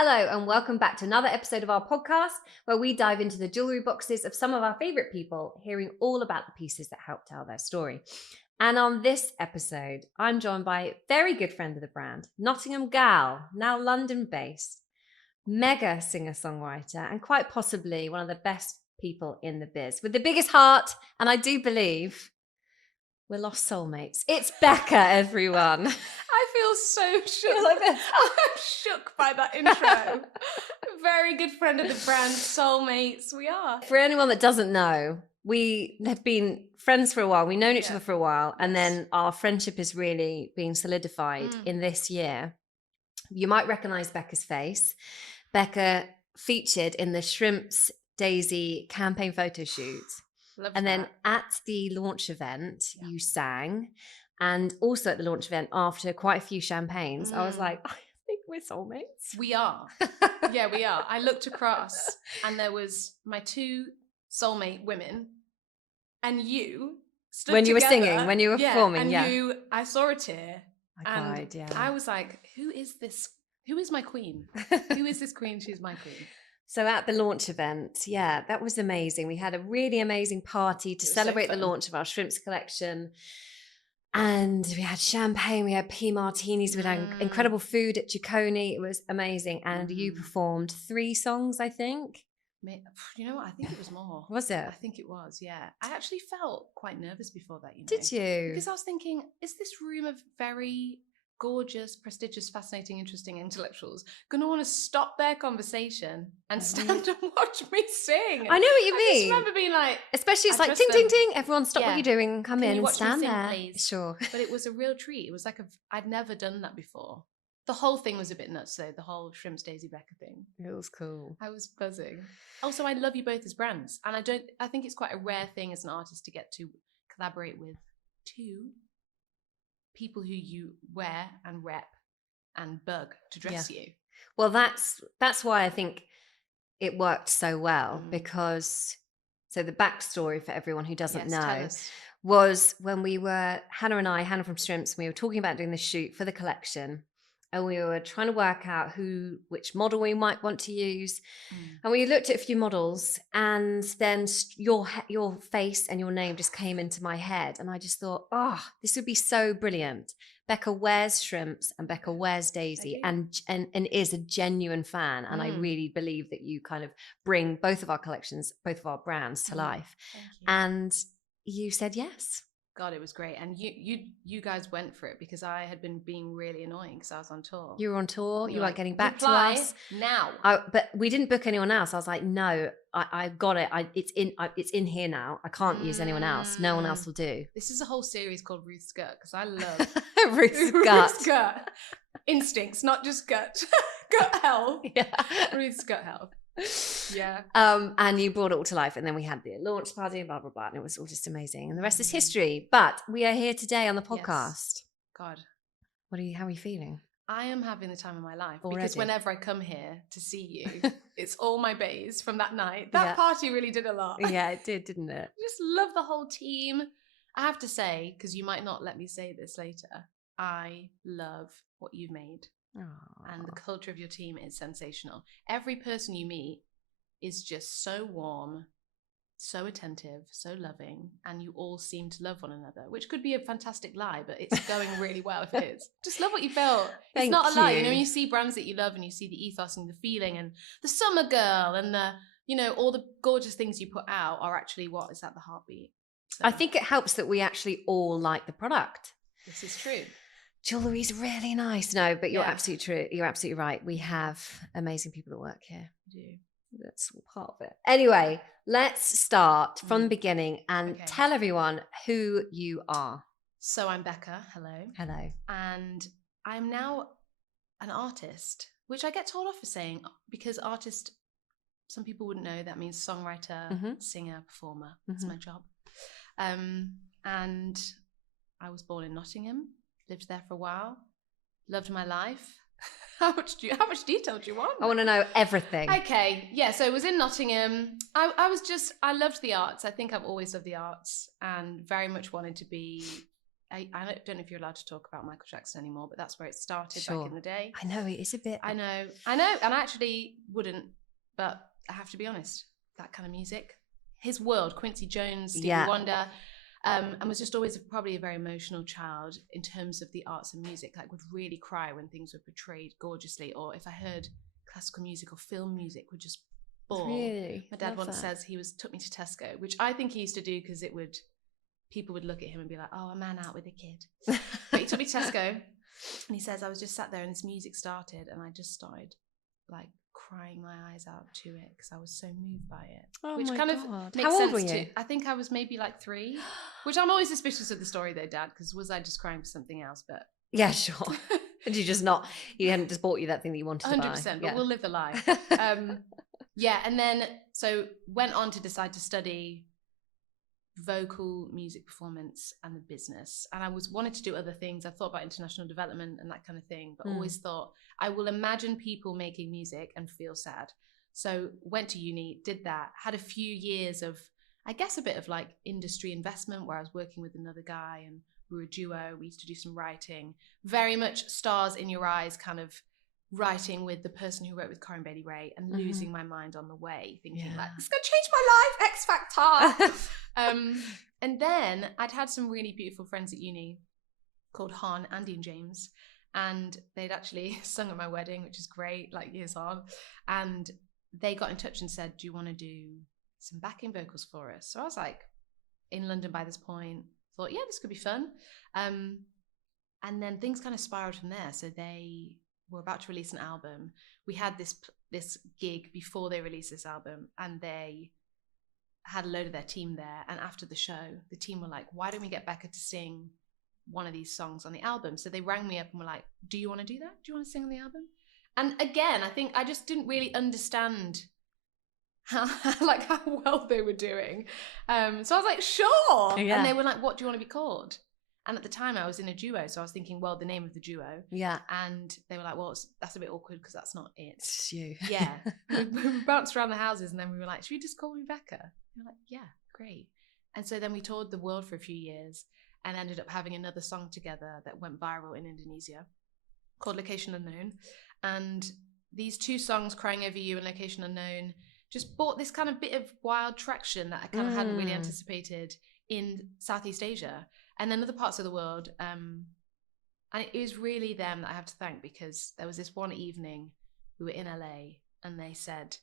Hello and welcome back to another episode of our podcast where we dive into the jewellery boxes of some of our favourite people, hearing all about the pieces that help tell their story. And on this episode, I'm joined by a very good friend of the brand, Nottingham gal, now London-based, mega singer-songwriter, and quite possibly one of the best people in the biz, with the biggest heart, and I do believe we're lost soulmates. It's Beka, everyone. I feel so shook. Like this. I'm shook by that intro. Very good friend of the brand, soulmates. We are. For anyone that doesn't know, we have been friends for a while. We've known each other for a while. And then our friendship has really been solidified in this year. You might recognize Beka's face. Beka featured in the Shrimps Daisy campaign photo shoot. And then at the launch event, you sang. And also at the launch event, after quite a few champagnes, I was like, I think we're soulmates. We are. Yeah, we are. I looked across and there was my two soulmate women and you stood when you together, were singing, when you were performing, and I saw a tear. I cried, yeah. I was like, who is this? Who is my queen? Who is this queen? She's my queen. So at the launch event, yeah, that was amazing. We had a really amazing party to celebrate the launch of our Shrimps collection. And we had champagne, we had pea martinis, we had incredible food at Jewellery. It was amazing. And you performed 3 songs, I think. You know what? I think it was more. Was it? I think it was, yeah. I actually felt quite nervous before that, you know. Did you? Because I was thinking, is this room of very gorgeous, prestigious, fascinating, interesting intellectuals going to want to stop their conversation and stand and watch me sing? I know what you mean. I just remember being like, especially it's like ting ting ting, everyone stop what you're doing, come Can in you and watch stand me sing, there. Please? Sure. But it was a real treat. It was like I'd never done that before. The whole thing was a bit nuts though, the whole Shrimps Daisy Beka thing. It was cool. I was buzzing. Also, I love you both as brands. And I think it's quite a rare thing as an artist to get to collaborate with 2 people who you wear and rep and bug to dress you. Well, that's why I think it worked so well, because so the backstory for everyone who doesn't know was when we were Hannah from Shrimps, we were talking about doing the shoot for the collection, and we were trying to work out which model we might want to use. And we looked at a few models, and then your face and your name just came into my head, and I just thought, this would be so brilliant. Beka wears Shrimps and Beka wears Daisy and is a genuine fan. And I really believe that you kind of bring both of our collections, both of our brands to life. Thank you. And you said yes. God, it was great. And you guys went for it, because I had been being really annoying because I was on tour. You were on tour. You weren't getting back to Reply us now. But we didn't book anyone else. I was like, no, I got it. It's in here now. I can't use anyone else. No one else will do. This is a whole series called Ruth's Gut, because I love Ruth's gut. Instincts, not just gut. Gut health. Yeah. Ruth's gut health. Yeah. And you brought it all to life, and then we had the launch party and blah blah blah, and it was all just amazing. And the rest is history. But we are here today on the podcast. Yes. God, how are you feeling? I am having the time of my life already. Because whenever I come here to see you, it's all my bays from that night. That party really did a lot. Yeah, it did, didn't it? I just love the whole team. I have to say, because you might not let me say this later, I love what you've made. Aww. And the culture of your team is sensational. Every person you meet is just so warm, so attentive, so loving, and you all seem to love one another, which could be a fantastic lie, but it's going really well if it is. Just love what you built. It's not a lie. You know, when you see brands that you love and you see the ethos and the feeling and the summer girl and the, all the gorgeous things you put out are actually what is at the heartbeat. So, I think it helps that we actually all like the product. This is true. Jewellery's really nice. No, but you're absolutely true. You're absolutely right. We have amazing people that work here. We do. That's all part of it. Anyway, let's start from the beginning and tell everyone who you are. So I'm Beka. Hello. Hello. And I'm now an artist, which I get told off for saying, because artist, some people wouldn't know, that means songwriter, singer, performer. That's my job. And I was born in Nottingham, lived there for a while, loved my life. How much detail do you want? I want to know everything. Okay, yeah, so I was in Nottingham. I loved the arts. I think I've always loved the arts and very much wanted to be I don't know if you're allowed to talk about Michael Jackson anymore, but that's where it started Sure. back in the day. I know, it is a bit. I know. And I actually wouldn't, but I have to be honest, that kind of music, his world, Quincy Jones, Stevie Wonder, and was just always probably a very emotional child in terms of the arts and music, like would really cry when things were portrayed gorgeously, or if I heard classical music or film music, would just bawl. Really? My dad once says he took me to Tesco, which I think he used to do because people would look at him and be like, oh, a man out with a kid. But he took me to Tesco, and he says, I was just sat there and this music started, and I just started like crying my eyes out to it because I was so moved by it. Oh, which my kind God. of makes How old sense were you? too. I think I was maybe like 3, which I'm always suspicious of the story though, Dad, because was I just crying for something else? But yeah, sure. Did you just not? You hadn't just bought you that thing that you wanted to buy. 100%. But we'll live the lie. Yeah, and then so went on to decide to study vocal music performance and the business, and I wanted to do other things. I thought about international development and that kind of thing, but always thought I will imagine people making music and feel sad. So went to uni, did that, had a few years of, I guess, a bit of like industry investment where I was working with another guy and we were a duo. We used to do some writing, very much stars in your eyes kind of writing with the person who wrote with Corinne Bailey Rae, and losing my mind on the way, thinking like, this is gonna change my life, X Factor. And then I'd had some really beautiful friends at uni called Han, Andy and James, and they'd actually sung at my wedding, which is great, like years on, and they got in touch and said, do you want to do some backing vocals for us? So I was like in London by this point, thought, yeah, this could be fun. And then things kind of spiraled from there. So they were about to release an album. We had this gig before they released this album, and they had a load of their team there. And after the show, the team were like, why don't we get Beka to sing one of these songs on the album? So they rang me up and were like, do you want to do that? Do you want to sing on the album? And again, I think I just didn't really understand how well they were doing. So I was like, sure. Yeah. And they were like, what do you want to be called? And at the time I was in a duo, so I was thinking, well, the name of the duo. Yeah. And they were like, well, that's a bit awkward because that's not it. It's you. Yeah. we bounced around the houses, and then we were like, should we just call me Beka? We were like, yeah, great. And so then we toured the world for a few years and ended up having another song together that went viral in Indonesia called Location Unknown. And these 2 songs, Crying Over You and Location Unknown, just brought this kind of bit of wild traction that I kind of hadn't really anticipated in Southeast Asia and then other parts of the world. And it was really them that I have to thank, because there was this one evening we were in LA and they said,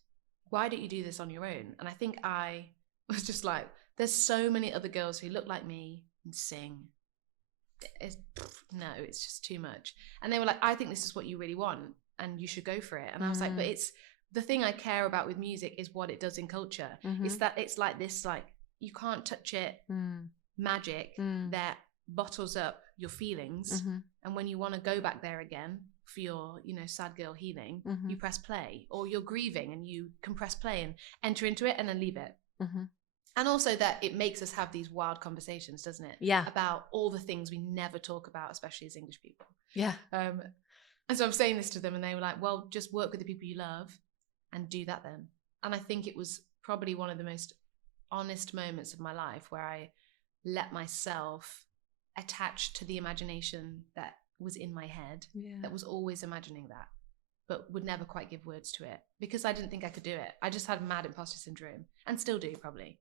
why don't you do this on your own? And I think I was just like, there's so many other girls who look like me and sing. No, it's just too much. And they were like, I think this is what you really want and you should go for it. And I was like, but it's the thing I care about with music is what it does in culture. It's that it's like this, like, you can't touch it magic that bottles up your feelings. And when you want to go back there again for your, sad girl healing, you press play, or you're grieving and you can press play and enter into it and then leave it. And also that it makes us have these wild conversations, doesn't it? Yeah. About all the things we never talk about, especially as English people. Yeah. And so I'm saying this to them and they were like, well, just work with the people you love and do that then. And I think it was probably one of the most honest moments of my life where I let myself attach to the imagination that was in my head, that was always imagining that, but would never quite give words to it because I didn't think I could do it. I just had mad imposter syndrome and still do probably.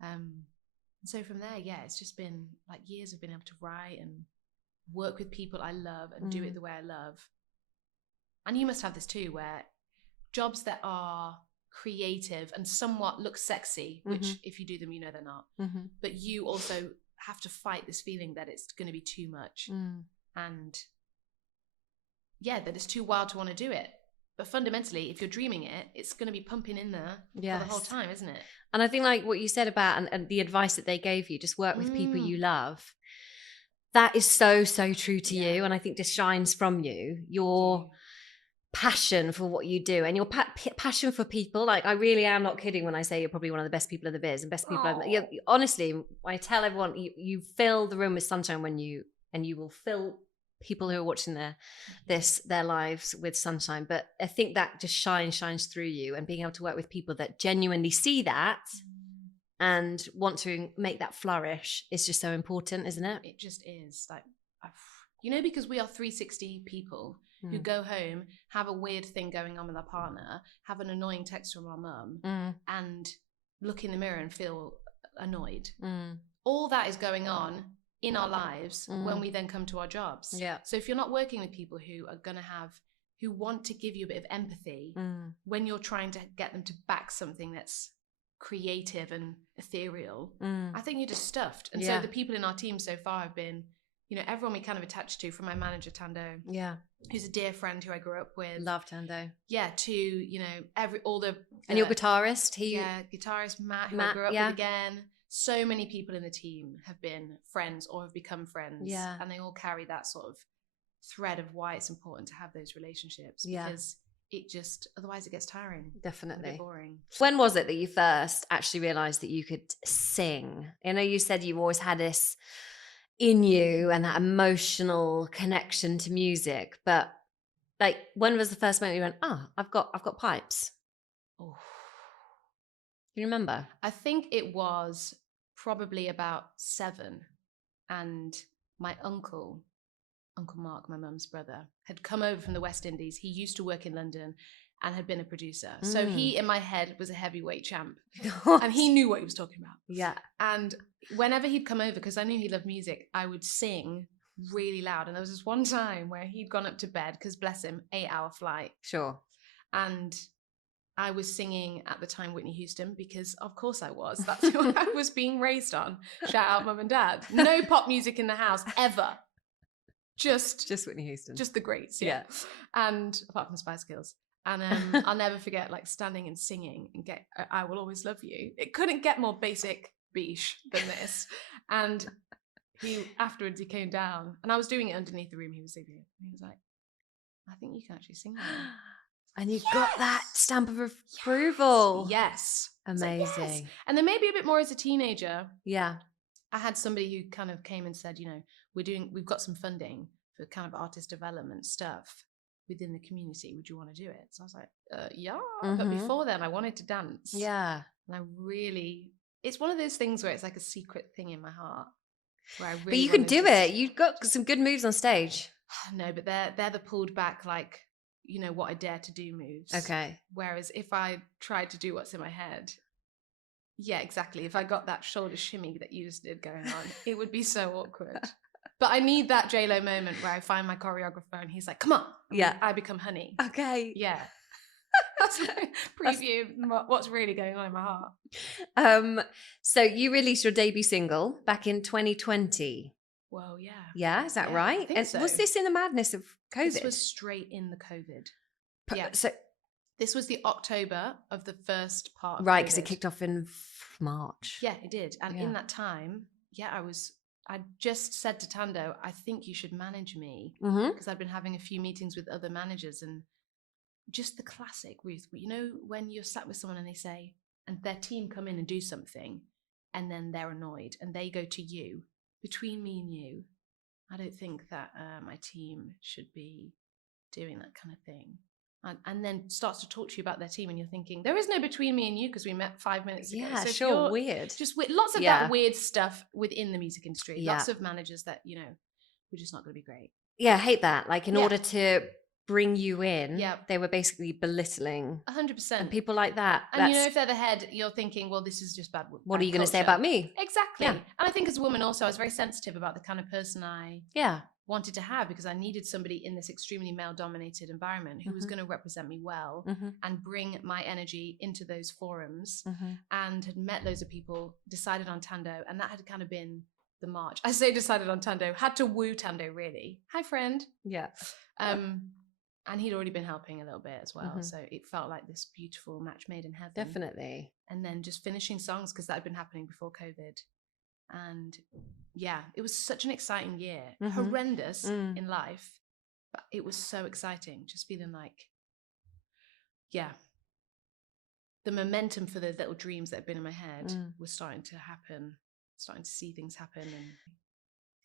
And so from there, it's just been like years of being able to write and work with people I love and do it the way I love. And you must have this too, where jobs that are creative and somewhat look sexy, which if you do them, they're not, but you also have to fight this feeling that it's going to be too much and that it's too wild to want to do it. But fundamentally, if you're dreaming it, it's going to be pumping in there for the whole time, isn't it? And I think like what you said about and the advice that they gave you, just work with people you love. That is so, so true to you. And I think just shines from you. Your passion for what you do and your passion for people. Like, I really am not kidding when I say you're probably one of the best people in the biz and best people. Honestly, I tell everyone, you fill the room with sunshine and you will fill people who are watching their lives with sunshine. But I think that just shines through you, and being able to work with people that genuinely see that and want to make that flourish is just so important, isn't it? It just is. Like, because we are 360 people who go home, have a weird thing going on with our partner, have an annoying text from our mum, and look in the mirror and feel annoyed. All that is going on in our lives when we then come to our jobs. Yeah. So if you're not working with people who are going to who want to give you a bit of empathy when you're trying to get them to back something that's creative and ethereal, I think you're just stuffed. And so the people in our team so far have been, everyone we kind of attached to, from my manager Tando, who's a dear friend who I grew up with. Love Tando. Yeah, to and your guitarist, guitarist Matt, who I grew up with again. So many people in the team have been friends or have become friends, and they all carry that sort of thread of why it's important to have those relationships, because otherwise it gets tiring. Definitely. A bit boring. When was it that you first actually realized that you could sing? You said you've always had this in you and that emotional connection to music, but like, when was the first moment you went, I've got pipes? Oh, do you remember? I think it was probably about 7, and my uncle Mark, my mum's brother, had come over from the West Indies. He used to work in London and had been a producer. So he, in my head, was a heavyweight champ. And he knew what he was talking about. Yeah. And whenever he'd come over, because I knew he loved music, I would sing really loud. And there was this one time where he'd gone up to bed, because bless him, 8-hour flight. Sure. And I was singing at the time Whitney Houston, because of course I was. That's who I was being raised on. Shout out mum and dad. No pop music in the house ever. Just Whitney Houston. Just the greats, yeah. And apart from the Spice Girls. And I'll never forget, like, standing and singing and get I Will Always Love You. It couldn't get more basic biche than this. And afterwards he came down, and I was doing it underneath the room he was singing. And he was like, I think you can actually sing that. And you got that stamp of approval. Yes. Amazing. So, yes. And then maybe a bit more as a teenager. Yeah. I had somebody who kind of came and said, we've got some funding for kind of artist development stuff within the community. Would you want to do it? So I was like, yeah. But before then, I wanted to dance. Yeah. And it's one of those things where it's like a secret thing in my heart. But you can do it. You've got some good moves on stage. No, but they're the pulled back, like, what I dare to do moves. Okay. Whereas if I tried to do what's in my head, yeah, exactly. If I got that shoulder shimmy that you just did going on, it would be so awkward. But I need that J-Lo moment where I find my choreographer and he's like, come on. Yeah. I become honey. Okay. Yeah. That's a preview of what's really going on in my heart. So you released your debut single back in 2020. Well, yeah. Yeah, is that right? I think so. Was this in the madness of COVID? This was straight in the COVID. Yeah. So this was the October of the first part of right, because COVID. it kicked off in March. Yeah, it did. And in that time, I just said to Tando, I think you should manage me, because I'd been having a few meetings with other managers, and just the classic, Ruth, when you're sat with someone and they say, and their team come in and do something, and then they're annoyed and they go to you. Between me and you, I don't think that my team should be doing that kind of thing. And then starts to talk to you about their team, and you're thinking, there is no between me and you, because we met 5 minutes ago. Yeah, so sure, weird. Just lots of that weird stuff within the music industry. Yeah. Lots of managers that, were just not going to be great. Yeah, I hate that. Like, in order to bring you in, they were basically belittling 100%. And people like that. And if they're the head, you're thinking, well, this is just bad. What are you going to say about me? Exactly. Yeah. And I think as a woman also, I was very sensitive about the kind of person I wanted to have, because I needed somebody in this extremely male-dominated environment who was going to represent me well and bring my energy into those forums, and had met loads of people, decided on Tando, and that had kind of been the march. I say decided on Tando, had to woo Tando, really. Hi, friend. Yeah. And he'd already been helping a little bit as well. So it felt like this beautiful match made in heaven. Definitely. And then just finishing songs, because that had been happening before COVID. And yeah, it was such an exciting year. Horrendous in life, but it was so exciting. Just feeling like, the momentum for the little dreams that had been in my head was starting to happen, starting to see things happen. And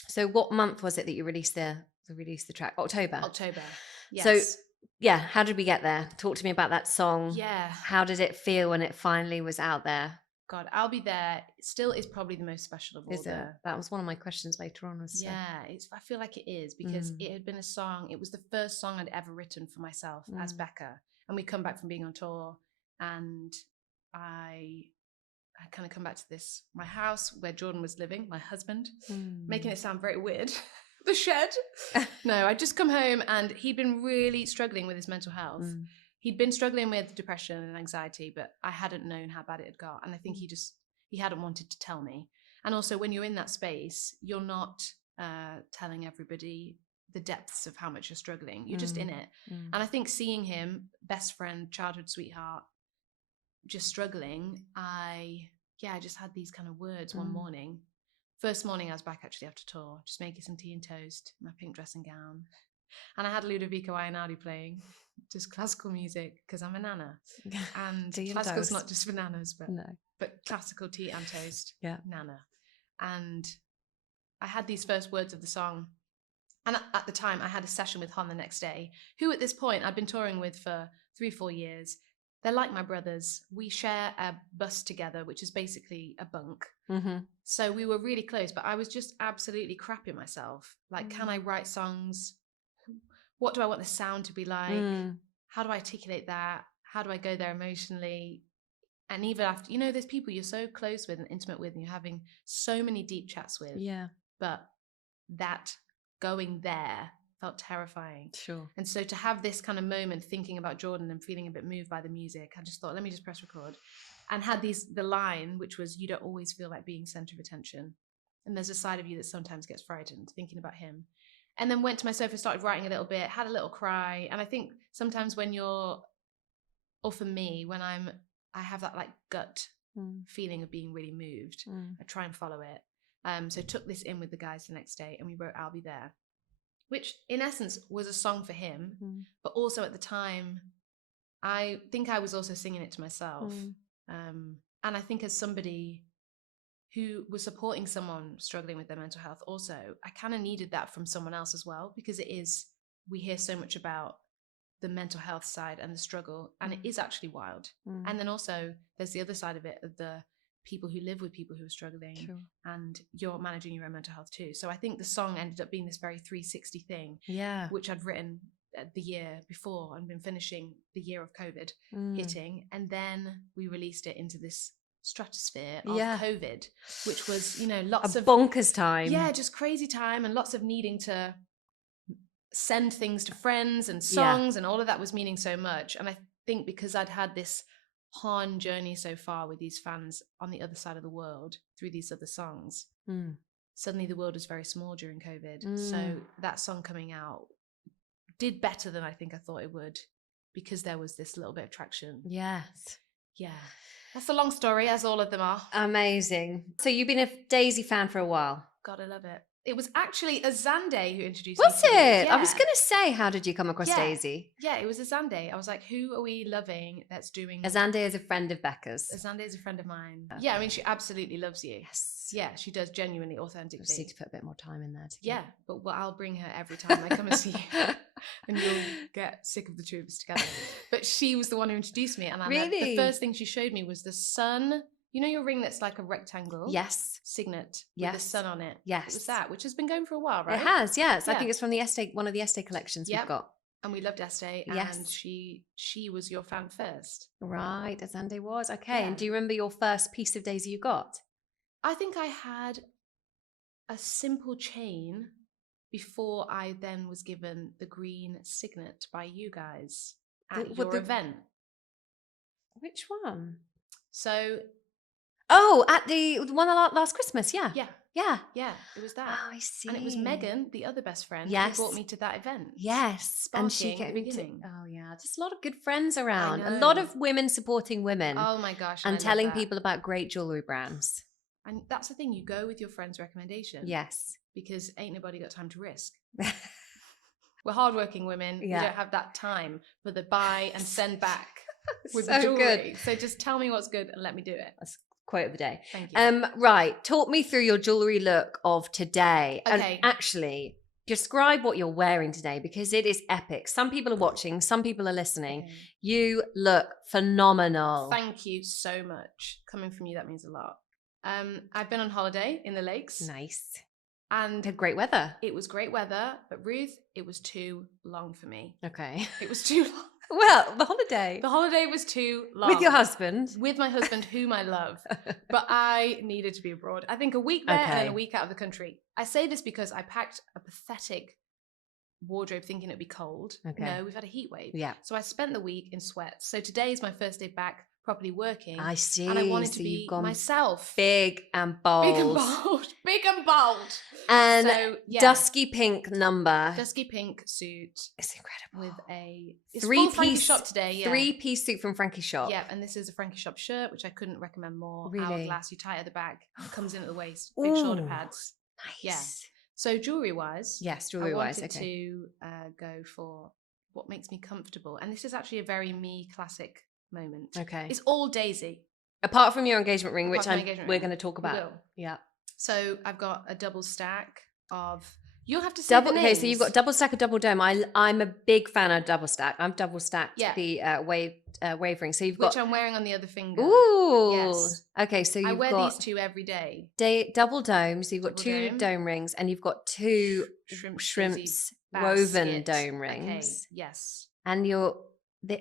so what month was it that you released the track? October. Yes. So yeah, how did we get there? Talk to me about that song. Yeah. How did it feel when it finally was out there? God, I'll Be There still is probably the most special of all. Is it? That was one of my questions later on. I feel like it is, because it had been a song. It was the first song I'd ever written for myself as Beka, and we come back from being on tour, and I kind of come back to my house where Jordan was living, my husband, making it sound very weird. The shed. No, I'd just come home, and he'd been really struggling with his mental health. He'd been struggling with depression and anxiety, but I hadn't known how bad it had got. And I think he hadn't wanted to tell me. And also, when you're in that space, you're not telling everybody the depths of how much you're struggling. You're just in it. And I think seeing him, best friend, childhood sweetheart, just struggling, I just had these kind of words one morning. First morning I was back actually after tour, just making some tea and toast, my pink dressing gown. And I had Ludovico Einaudi playing, just classical music, because I'm a nana. And classical's not just for nanas, but classical tea and toast, nana. And I had these first words of the song. And at the time, I had a session with Hon the next day, who at this point I'd been touring with for 3-4 years. They're like my brothers. We share a bus together, which is basically a bunk. So we were really close, but I was just absolutely crapping myself. Like, can I write songs? What do I want the sound to be like? How do I articulate that? How do I go there emotionally? And even after, there's people you're so close with and intimate with, and you're having so many deep chats with. Yeah. But that going there felt terrifying. Sure. And so to have this kind of moment thinking about Jordan and feeling a bit moved by the music, I just thought, let me just press record. And had the line, which was, you don't always feel like being center of attention. And there's a side of you that sometimes gets frightened thinking about him. And then went to my sofa, started writing a little bit, had a little cry. And I think sometimes when or for me, when I have that like gut feeling of being really moved, I try and follow it. So took this in with the guys the next day, and we wrote I'll Be There, which in essence was a song for him, but also at the time, I think I was also singing it to myself. And I think as somebody who was supporting someone struggling with their mental health also, I kind of needed that from someone else as well, because we hear so much about the mental health side and the struggle, and it is actually wild. And then also there's the other side of it, of the people who live with people who are struggling, and you're managing your own mental health too. So I think the song ended up being this very 360 thing, which I'd written the year before and been finishing the year of COVID hitting, and then we released it into this stratosphere of COVID, which was lots of bonkers time, just crazy time, and lots of needing to send things to friends and songs, and all of that was meaning so much. And I think because I'd had this Han journey so far with these fans on the other side of the world through these other songs, suddenly the world was very small during COVID. So that song coming out did better than I think I thought it would, because there was this little bit of traction. Yes. Yeah. That's a long story, as all of them are. Amazing. So you've been a Daisy fan for a while. God, I love it. It was actually Azande who introduced me. Was it? Yeah. I was going to say, how did you come across Daisy? Yeah, it was Azande. I was like, who are we loving that's doing... Azande is a friend of Beka's. Azande is a friend of mine. Yeah, I mean, she absolutely loves you. Yes. Yeah, she does, genuinely, authentically. I just need to put a bit more time in there. Yeah, but I'll bring her every time I come and see you. And you'll get sick of the two of us together. But she was the one who introduced me. And the first thing she showed me was the sun... You know your ring that's like a rectangle? Yes. Signet with the sun on it? Yes. It was that, which has been going for a while, right? It has, yes. Yeah. I think it's from the Estee, one of the Estee collections we've got. And we loved Estee, and she was your fan first. Right, Azande was. Okay, and do you remember your first piece of Daisy you got? I think I had a simple chain before I then was given the green signet by you guys at your event. Which one? So... Oh, at the one last Christmas, yeah. Yeah, it was that. Oh, I see. And it was Megan, the other best friend, who brought me to that event. Yes. Sparking and she came beginning. Oh, yeah. Just a lot of good friends around. A lot of women supporting women. Oh, my gosh. And telling people about great jewellery brands. And that's the thing. You go with your friend's recommendation. Yes. Because ain't nobody got time to risk. We're hardworking women. We don't have that time for the buy and send back with the jewellery. Good. So just tell me what's good and let me do it. That's quote of the day. Thank you. Right. Talk me through your jewellery look of today. Okay. And actually, describe what you're wearing today, because it is epic. Some people are watching, some people are listening. Okay. You look phenomenal. Thank you so much. Coming from you, that means a lot. I've been on holiday in the lakes. Nice. And Had great weather. It was great weather, but Ruth, it was too long for me. Okay. It was too long. Well, the holiday. The holiday was too long. With your husband? With my husband, whom I love. But I needed to be abroad. I think a week there and then a week out of the country. I say this because I packed a pathetic wardrobe thinking it'd be cold. Okay. No, we've had a heat wave. Yeah. So I spent the week in sweats. So today is my first day back properly working. I see. And I wanted to be myself. Big and bold. Big and bold. Big and bold. And so, yeah. dusky pink number. Dusky pink suit. It's incredible. With a three-piece shop today. Yeah. 3-piece suit from Frankie Shop. Yeah, and this is a Frankie Shop shirt, which I couldn't recommend more. Really? Hourglass, you tie it at the back. It comes in at the waist. Big shoulder pads. Nice. Yeah. So jewellery-wise. Yes, jewellery-wise. I wanted to go for what makes me comfortable. And this is actually a very me classic moment. Okay. It's all Daisy. Apart from your engagement ring, which we're going to talk about. We will. Yeah. So I've got a double stack of... You'll have to say double. the names. Okay, so you've got double stack or double dome. I'm a big fan of double stack. I've double stacked the wave ring. So you've got... Which I'm wearing on the other finger. Ooh. Yes. Okay, so you've got... I wear these two every day. Double dome. So you've got two dome rings and you've got two shrimps woven dome rings. Okay. Yes. And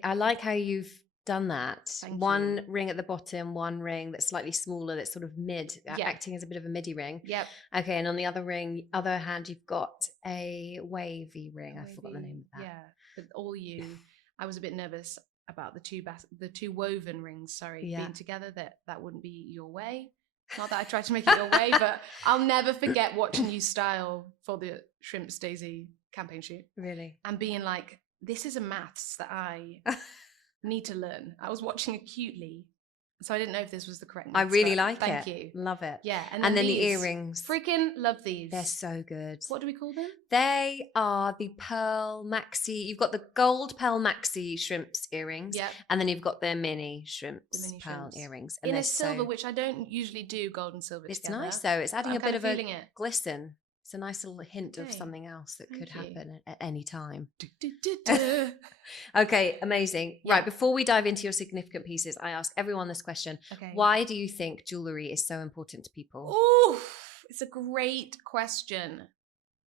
I like how you've done that. One ring at the bottom, one ring that's slightly smaller, that's sort of acting as a bit of a midi ring. Yep. Okay, and on the other hand, you've got a wavy ring. I forgot the name of that. Yeah, but I was a bit nervous about the two woven rings. Being together. That wouldn't be your way. Not that I tried to make it your way, but I'll never forget watching you style for the Shrimps Daisy campaign shoot. Really, and being like, this is a maths that I need to learn. I was watching acutely, so I didn't know if this was the correct maths. I really like it. Thank you. Love it. Yeah. And then the earrings. Freaking love these. They're so good. What do we call them? They are the pearl maxi. You've got the gold pearl maxi shrimps earrings. Yeah. And then you've got their mini shrimps pearl earrings. And in a silver, which I don't usually do gold and silver It's together. nice though. It's adding a bit of a glisten. It's a nice little hint of something else that could happen at any time. Okay, amazing. Yeah. Right, before we dive into your significant pieces, I ask everyone this question. Okay. Why do you think jewellery is so important to people? Ooh, it's a great question.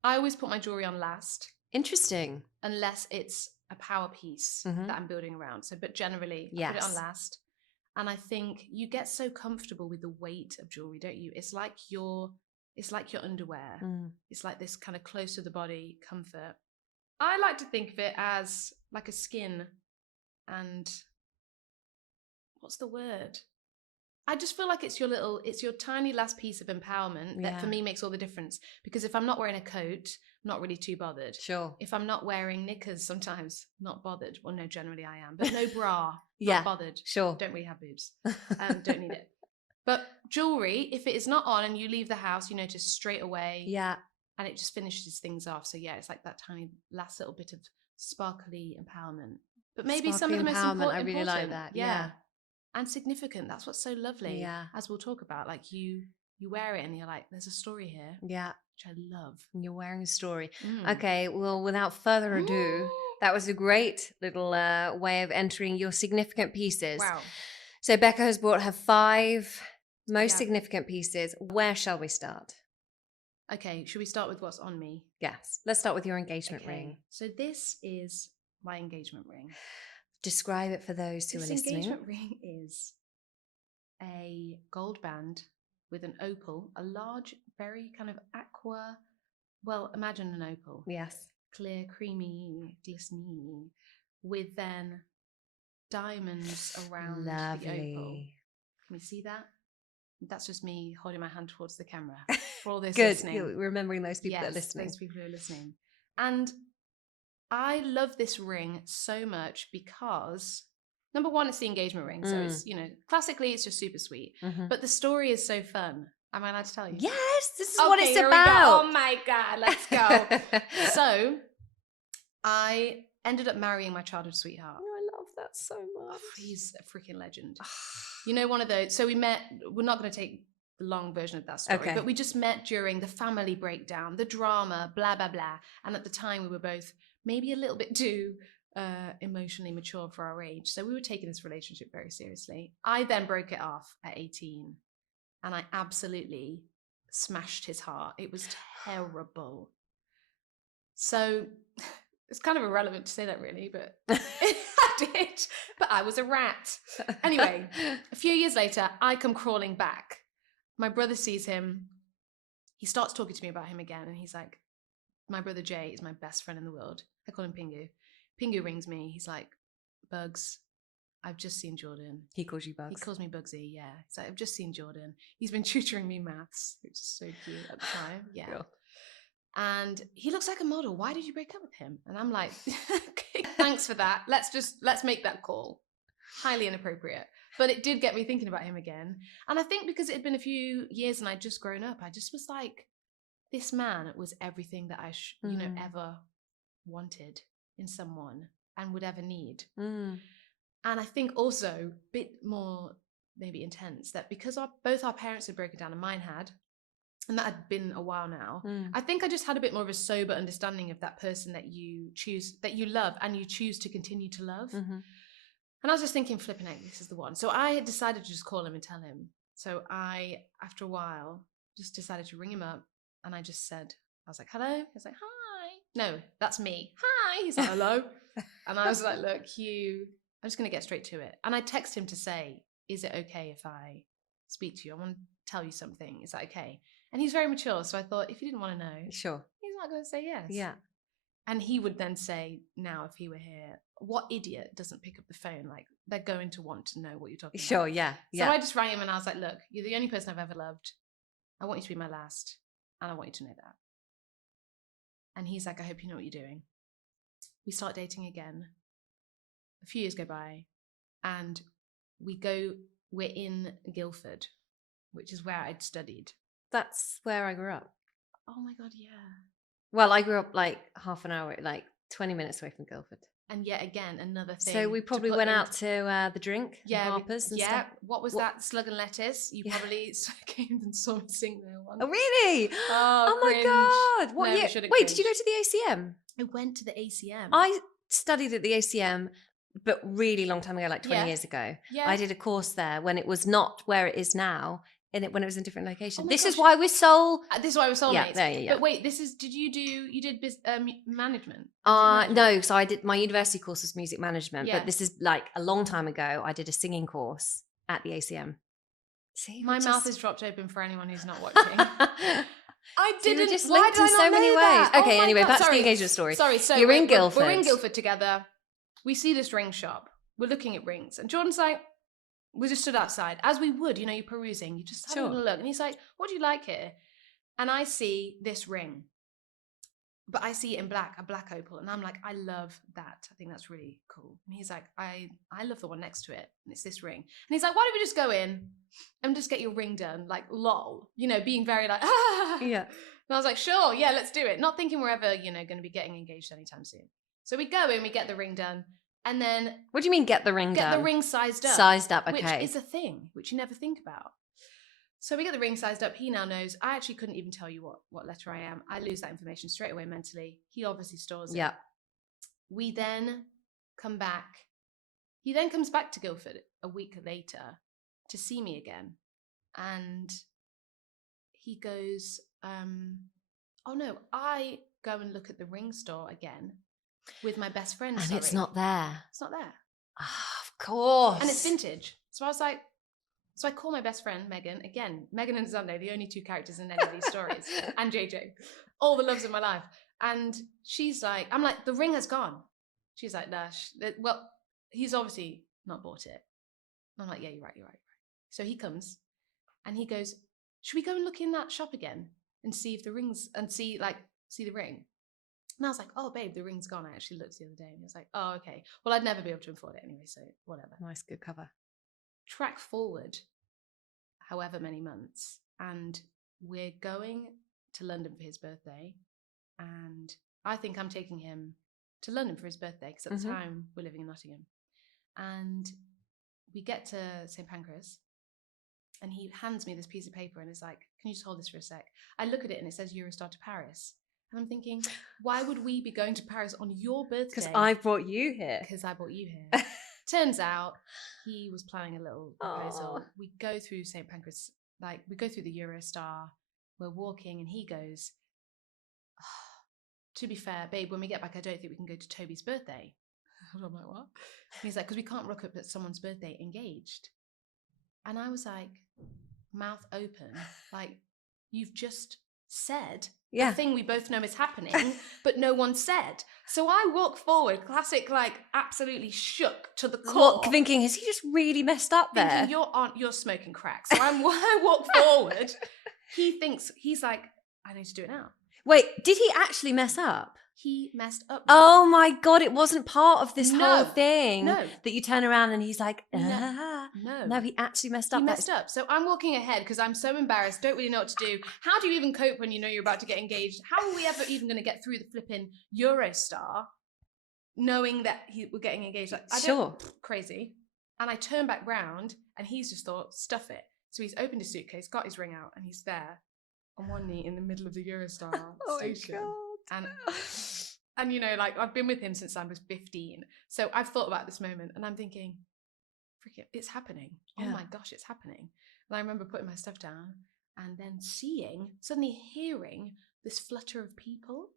I always put my jewellery on last. Interesting. Unless it's a power piece that I'm building around. But generally, I put it on last. And I think you get so comfortable with the weight of jewellery, don't you? It's like your underwear. It's like this kind of close to the body comfort. I like to think of it as like a skin and what's the word? I just feel like it's your tiny last piece of empowerment that for me makes all the difference. Because if I'm not wearing a coat, I'm not really too bothered. Sure. If I'm not wearing knickers, sometimes not bothered. Well, no, generally I am. But no bra, not bothered. Sure. Don't really have boobs. Don't need it. But jewelry, if it is not on and you leave the house, you notice straight away. Yeah. And it just finishes things off. So yeah, it's like that tiny last little bit of sparkly empowerment. But maybe some of the most important. I really like that. Yeah. And significant. That's what's so lovely. Yeah. As we'll talk about. Like you wear it and you're like, there's a story here. Yeah. Which I love. And you're wearing a story. Okay. Well, without further ado, that was a great little way of entering your significant pieces. Wow. So Beka has brought her 5 most significant pieces. Where shall we start? Okay, should we start with what's on me? Yes. Let's start with your engagement ring. So this is my engagement ring. Describe it for those who are listening. This engagement ring is a gold band with an opal, a large, very kind of aqua, well, imagine an opal. Yes. Clear, creamy, glistening, with then diamonds around the opal. Can we see that? That's just me holding my hand towards the camera for all those listening. Good, remembering those people that are listening. Those people who are listening. And I love this ring so much because, number one, it's the engagement ring. So it's, classically it's just super sweet. But the story is so fun. Am I allowed to tell you? Yes, this is what it's about. Oh my God, let's go. So I ended up marrying my childhood sweetheart. I love that so much. Oh, he's a freaking legend. You know, one of those. So we met, we're not going to take the long version of that story. Okay. But we just met during the family breakdown, the drama, blah, blah, blah. And at the time we were both maybe a little bit too emotionally mature for our age. So we were taking this relationship very seriously. I then broke it off at 18 and I absolutely smashed his heart. It was terrible. So it's kind of irrelevant to say that really, but I did. But I was a rat. Anyway, a few years later, I come crawling back. My brother sees him. He starts talking to me about him again. And he's like, my brother Jay is my best friend in the world. I call him Pingu. Pingu rings me. He's like, Bugs, I've just seen Jordan. He calls you Bugs? He calls me Bugsy, yeah. He's like, I've just seen Jordan. He's been tutoring me maths, which is so cute at the time. Yeah. Cool. And he looks like a model. Why did you break up with him? And I'm like, okay, thanks for that. Let's make that call. Highly inappropriate. But it did get me thinking about him again. And I think because it had been a few years and I'd just grown up, I just was like, this man was everything that I, ever wanted in someone and would ever need. And I think also a bit more maybe intense that because both our parents had broken down and mine had, and that had been a while now, I think I just had a bit more of a sober understanding of that person that you choose, that you love and you choose to continue to love. And I was just thinking, flipping out, this is the one. So I had decided to just call him and tell him. So I, after a while, just decided to ring him up and I just said, I was like, hello? He was like, hi. No, that's me. Hi. He's like, hello. And I was like, look, I'm just going to get straight to it. And I text him to say, is it okay if I speak to you? I want to tell you something. Is that okay? And he's very mature. So I thought, if he didn't want to know, sure, he's not going to say yes. Yeah. And he would then say, now, if he were here, what idiot doesn't pick up the phone? Like, they're going to want to know what you're talking about. Sure, yeah. So I just rang him and I was like, look, you're the only person I've ever loved. I want you to be my last. And I want you to know that. And he's like, I hope you know what you're doing. We start dating again. A few years go by. And we're in Guildford, which is where I'd studied. That's where I grew up. Oh my God, yeah. Well, I grew up like half an hour, like 20 minutes away from Guildford. And yet again, another thing. So we probably went out to the drink, Harper's and stuff. What was that? Slug and Lettuce? You probably came and saw me sing there once. Oh, really? Oh my God. What year? Wait, did you go to the ACM? I went to the ACM. I studied at the ACM, but really long time ago, like 20 years ago. Yeah. I did a course there when it was not where it is now. When it was in different locations. This is why we're This is why we're soulmates. Yeah. But wait, you did management? No, so I did, my university course was music management, but this is like a long time ago. I did a singing course at the ACM. See, my mouth is dropped open for anyone who's not watching. I didn't. Just linked in so many ways. Okay, anyway, back to the engagement story. Sorry, so you're in Guildford. We're in Guildford together. We see this ring shop. We're looking at rings, and Jordan's like, we just stood outside, as we would, you're perusing. You just have a little look. And he's like, what do you like here? And I see this ring. But I see it in black, a black opal. And I'm like, I love that. I think that's really cool. And he's like, I love the one next to it. And it's this ring. And he's like, why don't we just go in and just get your ring done? Like, lol. Being very like, ah. Yeah. And I was like, sure, yeah, let's do it. Not thinking we're ever, going to be getting engaged anytime soon. So we go in, we get the ring done. And then... What do you mean get the ring done? Get the ring sized up. Sized up, okay. Which is a thing, which you never think about. So we get the ring sized up. He now knows. I actually couldn't even tell you what letter I am. I lose that information straight away mentally. He obviously stores it. Yeah. We then come back. He then comes back to Guildford a week later to see me again. And he goes, oh no, I go and look at the ring store again. With my best friend, and it's not there. It's not there. Oh, of course. And it's vintage. So I was like, so I call my best friend, Megan. Again, Megan and Sunday, the only two characters in any of these stories. And JJ. All the loves of my life. And she's like, I'm like, the ring has gone. She's like, nah, well, he's obviously not bought it. And I'm like, yeah, you're right. So he comes and he goes, should we go and look in that shop again and see if the rings, and see the ring? And I was like, oh, babe, the ring's gone. I actually looked the other day. And he was like, oh, okay. Well, I'd never be able to afford it anyway, so whatever. Nice, good cover. Track forward however many months. And we're going to London for his birthday. And I think I'm taking him to London for his birthday because at the time we're living in Nottingham. And we get to St. Pancras. And he hands me this piece of paper and is like, can you just hold this for a sec? I look at it and it says Eurostar to Paris. And I'm thinking, why would we be going to Paris on your birthday? Because I brought you here. Because I brought you here. Turns out he was planning a little proposal. We go through St. Pancras, like we go through the Eurostar. We're walking and he goes, to be fair, babe, when we get back, I don't think we can go to Toby's birthday. I'm like, what? And he's like, because we can't rock up at someone's birthday engaged. And I was like, mouth open, like, you've just said the thing we both know is happening, but no one said. So I walk forward, classic, like, absolutely shook to the core. What, thinking, has he just really messed up there? Thinking, you're smoking crack. So I walk forward. He thinks, he's like, I need to do it now. Wait, did he actually mess up? He messed up. Oh my God, it wasn't part of this whole thing that you turn around and he's like, No, he actually messed up. He messed up. So I'm walking ahead because I'm so embarrassed, don't really know what to do. How do you even cope when you know you're about to get engaged? How are we ever even going to get through the flipping Eurostar knowing that we're getting engaged? Like, crazy. And I turn back round and he's just thought, stuff it. So he's opened his suitcase, got his ring out, and he's there on one knee in the middle of the Eurostar station. My God. And you know, like, I've been with him since I was 15. So I've thought about this moment and I'm thinking, freaking, it's happening. Oh my gosh, it's happening. And I remember putting my stuff down and then suddenly hearing this flutter of people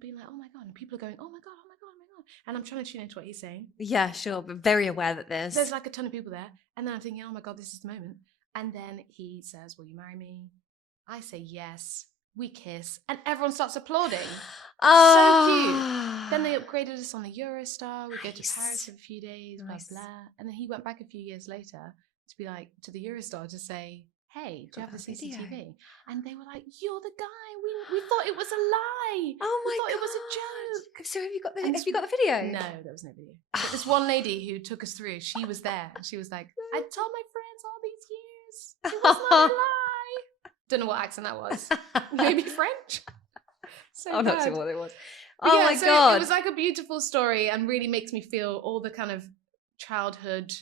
being like, oh my God. And people are going, oh my God, oh my God, oh my God. And I'm trying to tune into what he's saying. Yeah, sure. But very aware that there's like a ton of people there. And then I'm thinking, oh my God, this is the moment. And then he says, will you marry me? I say yes. We kiss and everyone starts applauding. So cute. Then they upgraded us on the Eurostar. We go to Paris for a few days, blah, blah. And then he went back a few years later to be like, to the Eurostar to say, hey, do you have the CCTV? And they were like, you're the guy. We thought it was a lie. Oh my God. We thought it was a joke. So have you got the video? No, there was no video. But this one lady who took us through, she was there. And she was like, I told my friends all these years. It was not a lie. Don't know what accent that was. Maybe French. So not sure what it was. But my God. It was like a beautiful story and really makes me feel all the kind of childhood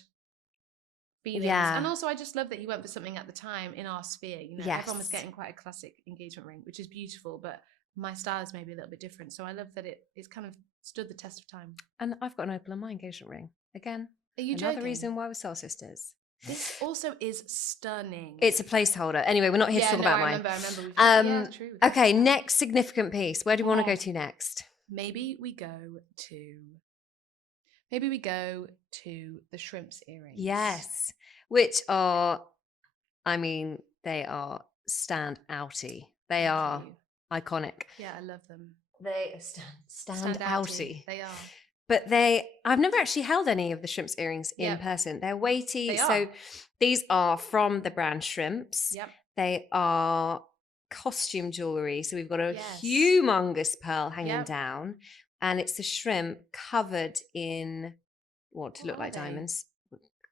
feelings. Yeah. And also I just love that he went for something at the time in our sphere. You know, everyone was getting quite a classic engagement ring, which is beautiful, but my style is maybe a little bit different. So I love that it's kind of stood the test of time. And I've got an opal on my engagement ring. Again, are you another joking? reason why we're soul sisters. This also is stunning. It's a placeholder. Anyway, we're not here to talk about mine. I remember. True. Okay, next significant piece. Where do you want to go to next? Maybe we go to the shrimps earrings. Yes, which are, I mean, they are stand-outy. They are iconic. Yeah, I love them. They are stand-outy. They are. But I've never actually held any of the shrimps earrings in person. They're weighty. So these are from the brand Shrimps. Yep. They are costume jewellery. So we've got a humongous pearl hanging down. And it's a shrimp covered in to look like diamonds.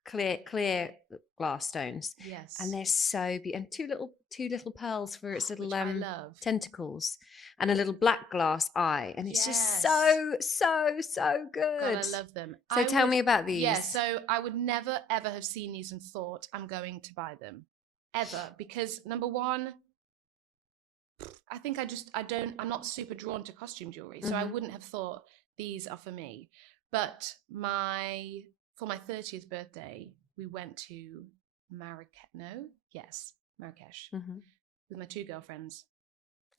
Clear glass stones. Yes. And they're so beautiful. And two little pearls for its little tentacles and a little black glass eye. And it's just so good. God, I love them. So tell me about these. Yeah, so I would never ever have seen these and thought I'm going to buy them. Ever. Because number one, I think I'm not super drawn to costume jewelry. So I wouldn't have thought these are for me. But for my 30th birthday, we went to Marrakesh with my two girlfriends.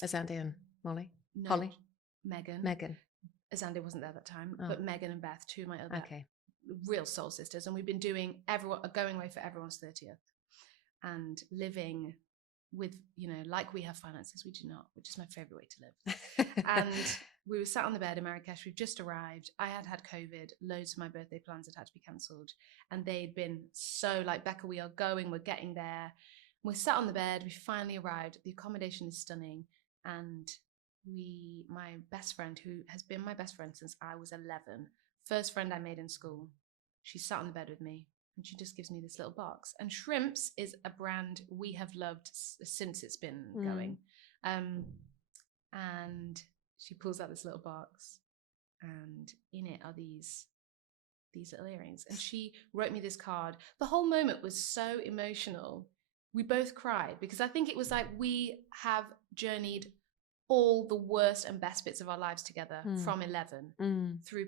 Azande and Molly? No, Holly? Megan. Azande wasn't there that time, but Megan and Beth, two of my other real soul sisters. And we've been doing going away for everyone's 30th and living with, like we have finances, we do not, which is my favorite way to live. And we were sat on the bed in Marrakesh. We've just arrived. I had COVID. Loads of my birthday plans had to be cancelled. And they'd been so like, Beka, we are going. We're getting there. We're sat on the bed. We finally arrived. The accommodation is stunning. And my best friend, who has been my best friend since I was 11, first friend I made in school, she sat on the bed with me. And she just gives me this little box. And Shrimps is a brand we have loved since it's been going. And she pulls out this little box, and in it are these little earrings. And she wrote me this card. The whole moment was so emotional we both cried, because I think it was like we have journeyed all the worst and best bits of our lives together from 11 through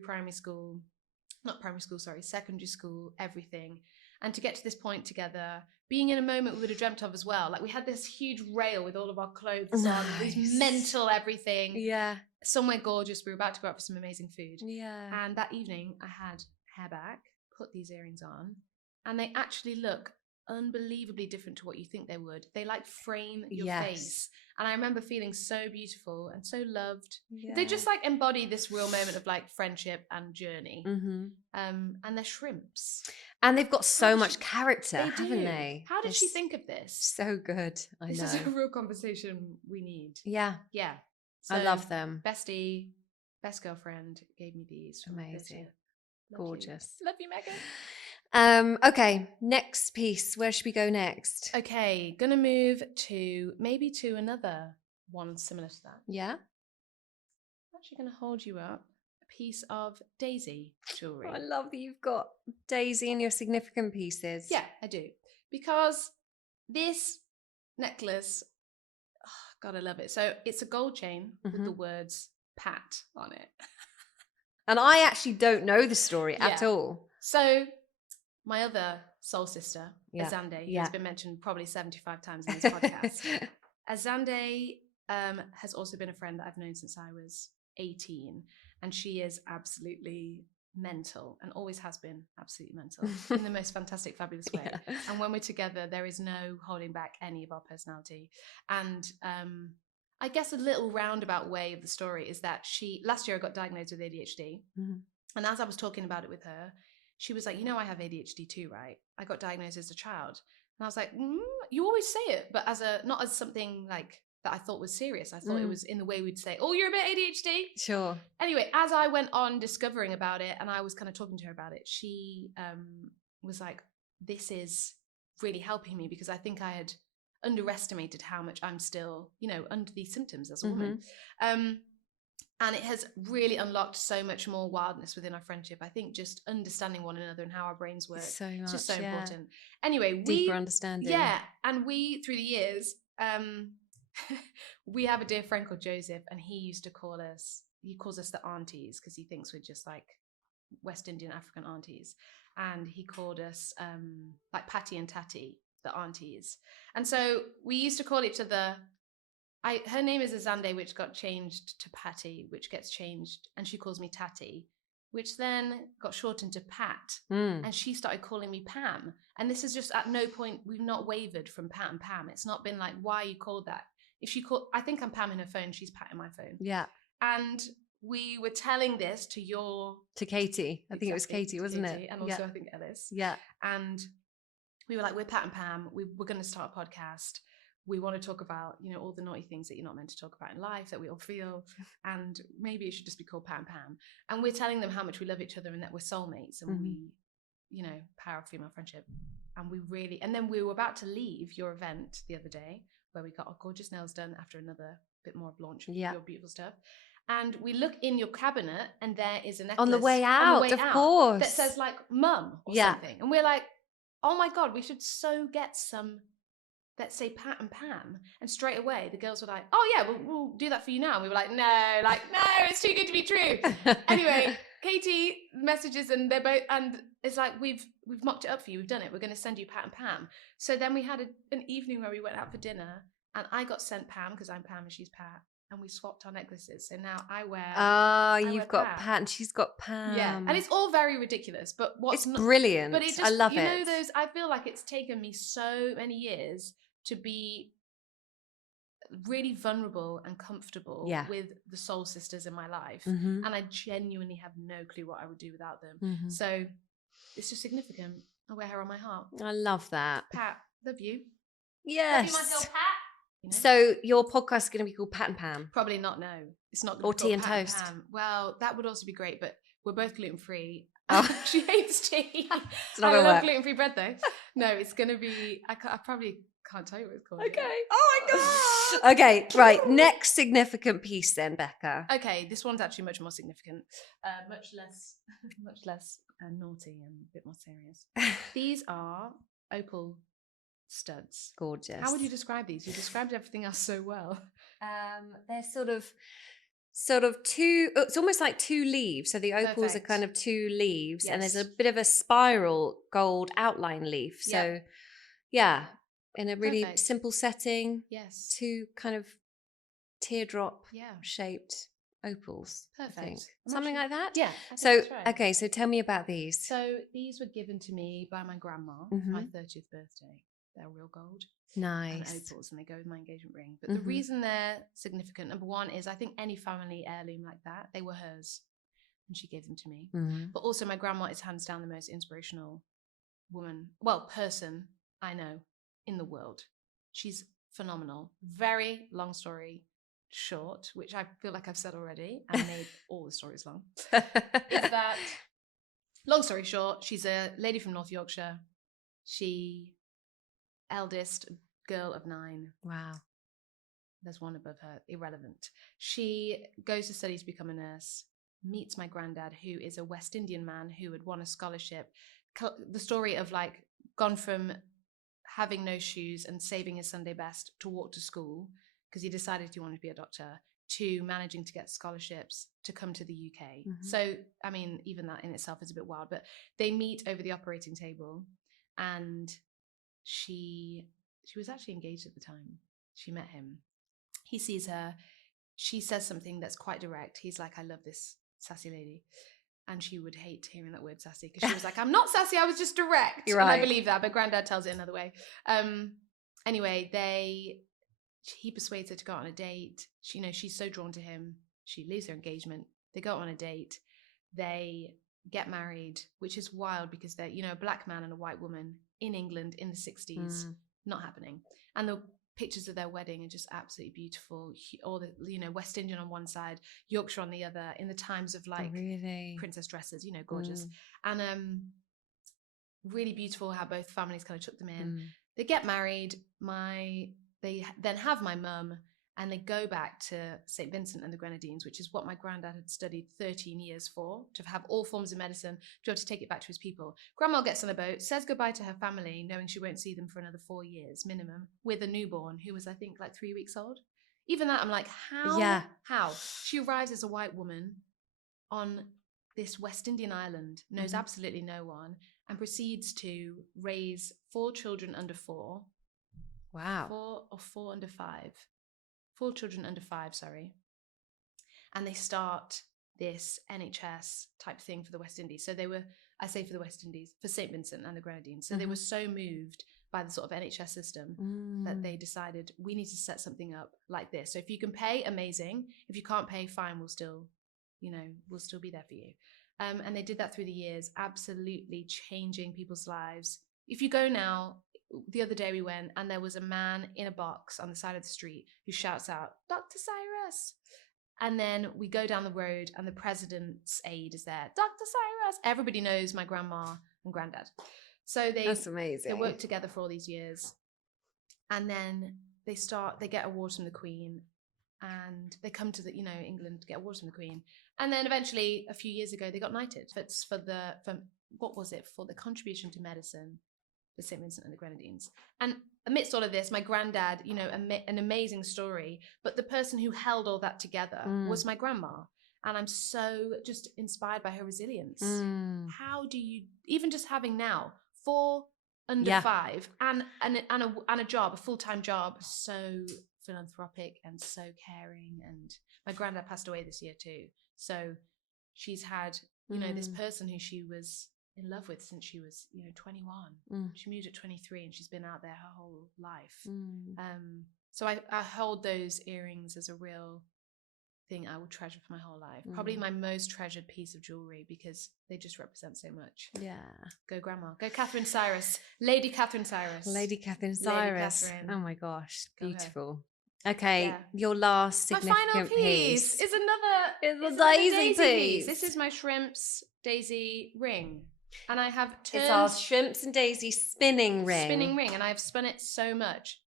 secondary school, everything. And to get to this point together, being in a moment we would have dreamt of as well. Like we had this huge rail with all of our clothes on, this mental everything. Yeah. Somewhere gorgeous. We were about to go out for some amazing food. Yeah. And that evening I had hair back, put these earrings on, and they actually look unbelievably different to what you think they would. They like frame your face. And I remember feeling so beautiful and so loved. Yeah. They just like embody this real moment of like friendship and journey. And they're shrimps. And they've got so much character, haven't they? How did she think of this? So good. This is a real conversation we need. Yeah. Yeah. So, I love them. Bestie, best girlfriend gave me these. Amazing. Gorgeous. Love you, Megan. Okay, next piece. Where should we go next? Okay, gonna move to another one similar to that. Yeah. I'm actually gonna hold you up a piece of daisy jewellery. Oh, I love that you've got daisy in your significant pieces. Yeah, I do. Because this necklace, oh, God, I love it. So it's a gold chain with the words Pat on it. And I actually don't know the story at all. So my other soul sister, Azande, who has been mentioned probably 75 times in this podcast. Azande has also been a friend that I've known since I was 18. And she is absolutely mental and always has been absolutely mental in the most fantastic, fabulous way. Yeah. And when we're together, there is no holding back any of our personality. And I guess a little roundabout way of the story is that last year I got diagnosed with ADHD. And as I was talking about it with her, she was like, I have ADHD too, right? I got diagnosed as a child. And I was like, you always say it, but not as something like that I thought was serious. I thought it was in the way we'd say, oh, you're a bit ADHD. Sure. Anyway, as I went on discovering about it and I was kind of talking to her about it, she was like, this is really helping me, because I think I had underestimated how much I'm still, under these symptoms as a woman. And it has really unlocked so much more wildness within our friendship. I think just understanding one another and how our brains work. So much, it's just so important. Anyway, deeper understanding. Yeah. And we, through the years, we have a dear friend called Joseph, and he calls us the aunties, because he thinks we're just like West Indian African aunties. And he called us like Patty and Tatty, the aunties. And so we used to call each other, her name is Azande, which got changed to Patty, which gets changed, and she calls me Tatty, which then got shortened to Pat. And she started calling me Pam. And this is just at no point, we've not wavered from Pat and Pam. It's not been like, why are you called that? I think I'm Pam in her phone, she's Pat in my phone. Yeah. And we were telling this to Katie. I think it was Katie, wasn't it? And also I think Ellis. Yeah. And we were like, we're Pat and Pam. We're going to start a podcast. We want to talk about, all the naughty things that you're not meant to talk about in life, that we all feel. And maybe it should just be called Pat and Pam. And we're telling them how much we love each other and that we're soulmates and we, power of female friendship. And then we were about to leave your event the other day, where we got our gorgeous nails done after another bit more of launch of your beautiful stuff. And we look in your cabinet and there is a necklace on the way out, of course, that says like mum or something. And we're like, oh my God, we should so get some that say Pat and Pam. And straight away the girls were like, oh yeah, we'll do that for you now. And we were like, no, it's too good to be true. Anyway, Katie messages and they're both, and it's like, we've mocked it up for you. We've done it. We're going to send you Pat and Pam. So then we had an evening where we went out for dinner and I got sent Pam because I'm Pam and she's Pat. And we swapped our necklaces. So now I wear. You've got Pat and she's got Pam. Yeah. And it's all very ridiculous, but it's brilliant. But it just, I love it. I feel like it's taken me so many years to be really vulnerable and comfortable with the soul sisters in my life. And I genuinely have no clue what I would do without them. So it's just significant. I wear her on my heart. I love that. Pat, love you. Yes. Love you, my girl, Pat. So your podcast is going to be called Pat and Pam? Probably not, no. It's not going or to be tea and Pat toast. Pam. Well, that would also be great, but we're both gluten-free. Oh. She hates tea. I love gluten-free bread though. No, it's going to be, I probably can't tell you what it's called. Okay. Yet. Oh my God. Okay, right. Next significant piece then, Beka. Okay, this one's actually much more significant. Much less naughty and a bit more serious. These are opal studs. Gorgeous. How would you describe these? You described everything else so well. They're sort of two, it's almost like two leaves. So the opals are kind of two leaves, and there's a bit of a spiral gold outline leaf. So yeah, in a really simple setting. Yes. Two kind of teardrop shaped opals. Perfect. Something like that? Yeah. So, that's right. okay, so tell me about these. So these were given to me by my grandma for my 30th birthday. They're real gold. Nice. And opals, and they go with my engagement ring. But the reason they're significant, number one, is I think any family heirloom like that, they were hers. And she gave them to me. But also my grandma is hands down the most inspirational person I know in the world. She's phenomenal. Very long story short, which I feel like I've said already and made all the stories long. Is that, long story short, she's a lady from North Yorkshire. She, eldest girl of 9. Wow. There's one above her, irrelevant. She goes to study to become a nurse, meets my granddad, who is a West Indian man who had won a scholarship. The story of like gone from having no shoes and saving his Sunday best to walk to school because he decided he wanted to be a doctor, to managing to get scholarships to come to the UK. So, I mean, even that in itself is a bit wild, but they meet over the operating table, and she was actually engaged at the time. She met him. He sees her. She says something that's quite direct. He's like, I love this sassy lady. And she would hate hearing that word sassy because she was like, I'm not sassy, I was just direct. You're right. And I believe that, but granddad tells it another way. Anyway, he persuades her to go out on a date. She's so drawn to him. She leaves her engagement. They go out on a date. They get married, which is wild because they're, a black man and a white woman in England in the 60s, not happening. And the pictures of their wedding are just absolutely beautiful. All the, West Indian on one side, Yorkshire on the other, in the times of like princess dresses, gorgeous. And really beautiful how both families kind of took them in. They get married. They then have my mum, and they go back to St. Vincent and the Grenadines, which is what my granddad had studied 13 years for, to have all forms of medicine, to be able to take it back to his people. Grandma gets on a boat, says goodbye to her family, knowing she won't see them for another 4 years minimum, with a newborn who was, I think, like 3 weeks old. Even that, I'm like, how? Yeah. How? She arrives as a white woman on this West Indian island, knows absolutely no one, and proceeds to raise 4 children under 4. Wow. 4 or 4 under 5. 4 children under 5, sorry. And they start this NHS type thing for the West Indies. So they were, I say for the West Indies, for St. Vincent and the Grenadines. So they were so moved by the sort of NHS system that they decided, we need to set something up like this. So if you can pay, amazing. If you can't pay, fine, we'll still be there for you. And they did that through the years, absolutely changing people's lives. If you go now, the other day we went and there was a man in a box on the side of the street who shouts out, Dr. Cyrus. And then we go down the road and the president's aide is there, Dr. Cyrus. Everybody knows my grandma and granddad. So that's amazing. They work together for all these years. And then they get awards from the Queen, and they come to England to get awards from the Queen. And then eventually a few years ago, they got knighted. It's for the contribution to medicine for St. Vincent and the Grenadines. And amidst all of this, my granddad, an amazing story, but the person who held all that together was my grandma. And I'm so just inspired by her resilience. How do you, even just having now 4 under 5 and a job, a full-time job, so philanthropic and so caring. And my granddad passed away this year too. So she's had, this person who she was in love with since she was 21. She moved at 23 and she's been out there her whole life. So I hold those earrings as a real thing I will treasure for my whole life. Probably my most treasured piece of jewelry because they just represent so much. Go grandma, go Catherine Cyrus, Lady Catherine Cyrus. Lady Catherine Cyrus. Lady Catherine. Oh my gosh, beautiful. Okay, your last significant my final piece is another daisy piece. This is my shrimps daisy ring. And I have turned... It's our shrimps and daisy spinning ring. And I've spun it so much.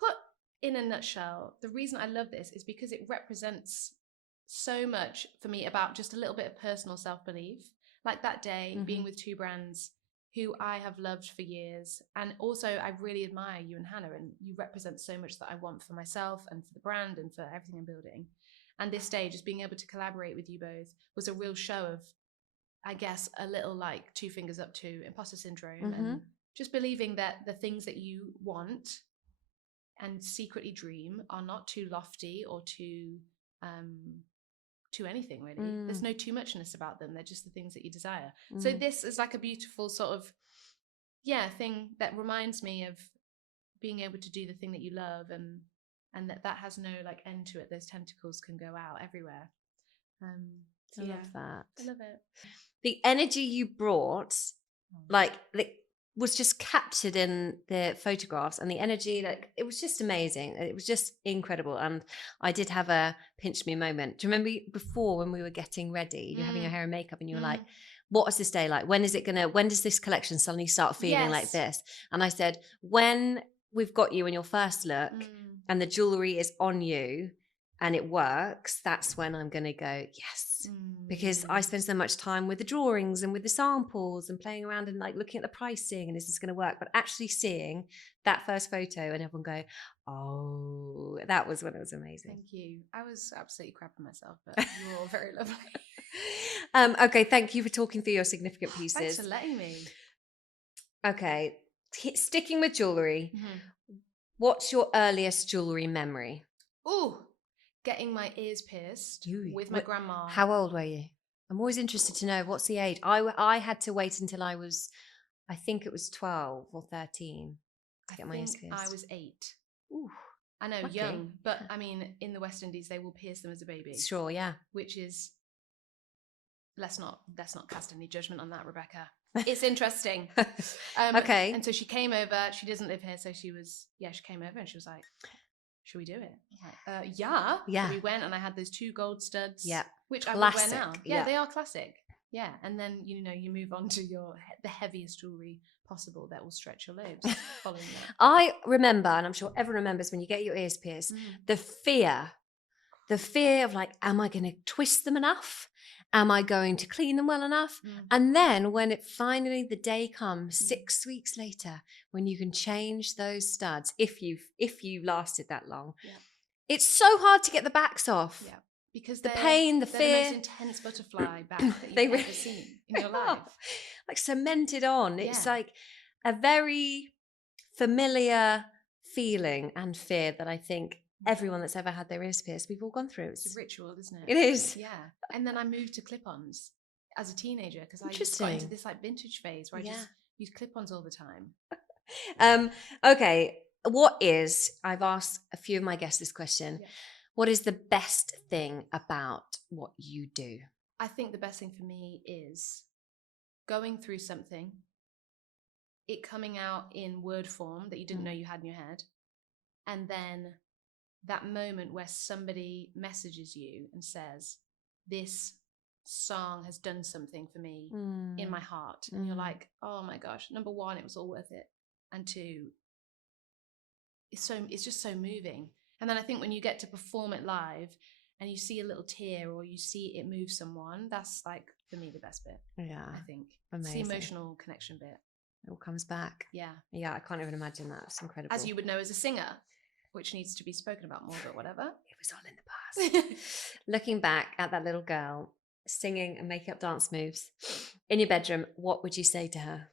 Put in a nutshell, the reason I love this is because it represents so much for me about just a little bit of personal self-belief. Like that day, being with 2 brands who I have loved for years. And also I really admire you and Hannah, and you represent so much that I want for myself and for the brand and for everything I'm building. And this day, just being able to collaborate with you both was a real show of, I guess, a little like 2 fingers up to imposter syndrome, and just believing that the things that you want and secretly dream are not too lofty or too anything really. There's no too muchness about them. They're just the things that you desire. So this is like a beautiful sort of thing that reminds me of being able to do the thing that you love, and that has no like end to it. Those tentacles can go out everywhere. I love that. I love it. The energy you brought, like was just captured in the photographs, and the energy, like it was just amazing. It was just incredible. And I did have a pinch me moment. Do you remember before when we were getting ready, you're having your hair and makeup, and you were like, what is this day like? When does this collection suddenly start feeling like this? And I said, when we've got you in your first look and the jewellery is on you and it works, that's when I'm going to go, yes. Because I spend so much time with the drawings and with the samples and playing around and like looking at the pricing and is this going to work? But actually seeing that first photo and everyone go, oh, that was when it was amazing. Thank you. I was absolutely crapping myself, but you were all very lovely. Okay, thank you for talking through your significant pieces. Thanks for letting me. Okay, sticking with jewellery, what's your earliest jewellery memory? Oh, getting my ears pierced with my grandma. How old were you? I'm always interested to know, what's the age? I had to wait until I was, I think it was 12 or 13 to get my ears pierced. I was 8. Ooh, I know, young, but I mean, in the West Indies, they will pierce them as a baby. Sure, yeah. Which is, let's not cast any judgment on that, Rebecca. It's interesting. Okay. And so she came over. She doesn't live here, so she came over and she was like, should we do it? Like, yeah. So we went, and I had those 2 gold studs, which classic. I would wear now. Yeah, they are classic. Yeah, and then you move on to the heaviest jewelry possible that will stretch your lobes. Following that, I remember, and I'm sure everyone remembers, when you get your ears pierced, the fear of like, am I going to twist them enough? Am I going to clean them well enough? And then when it finally, the day comes 6 weeks later, when you can change those studs, if you lasted that long, it's so hard to get the backs off. Yeah, because the pain, the fear, the most intense butterfly back that you've ever seen in your life, like cemented on. It's like a very familiar feeling and fear that I think everyone that's ever had their ears pierced, we've all gone through. It's a ritual, isn't it? It is. Yeah. And then I moved to clip-ons as a teenager because I just got into this like vintage phase where I just used clip-ons all the time. Okay. I've asked a few of my guests this question. Yeah. What is the best thing about what you do? I think the best thing for me is going through something, it coming out in word form that you didn't know you had in your head, and then that moment where somebody messages you and says, this song has done something for me in my heart. And you're like, oh my gosh, number 1, it was all worth it. And 2, it's just so moving. And then I think when you get to perform it live and you see a little tear or you see it move someone, that's like, for me, the best bit. Yeah. I think. Amazing. It's the emotional connection bit. It all comes back. Yeah. Yeah, I can't even imagine that. It's incredible. As you would know as a singer, which needs to be spoken about more, but whatever. It was all in the past. Looking back at that little girl singing and making up dance moves in your bedroom, what would you say to her?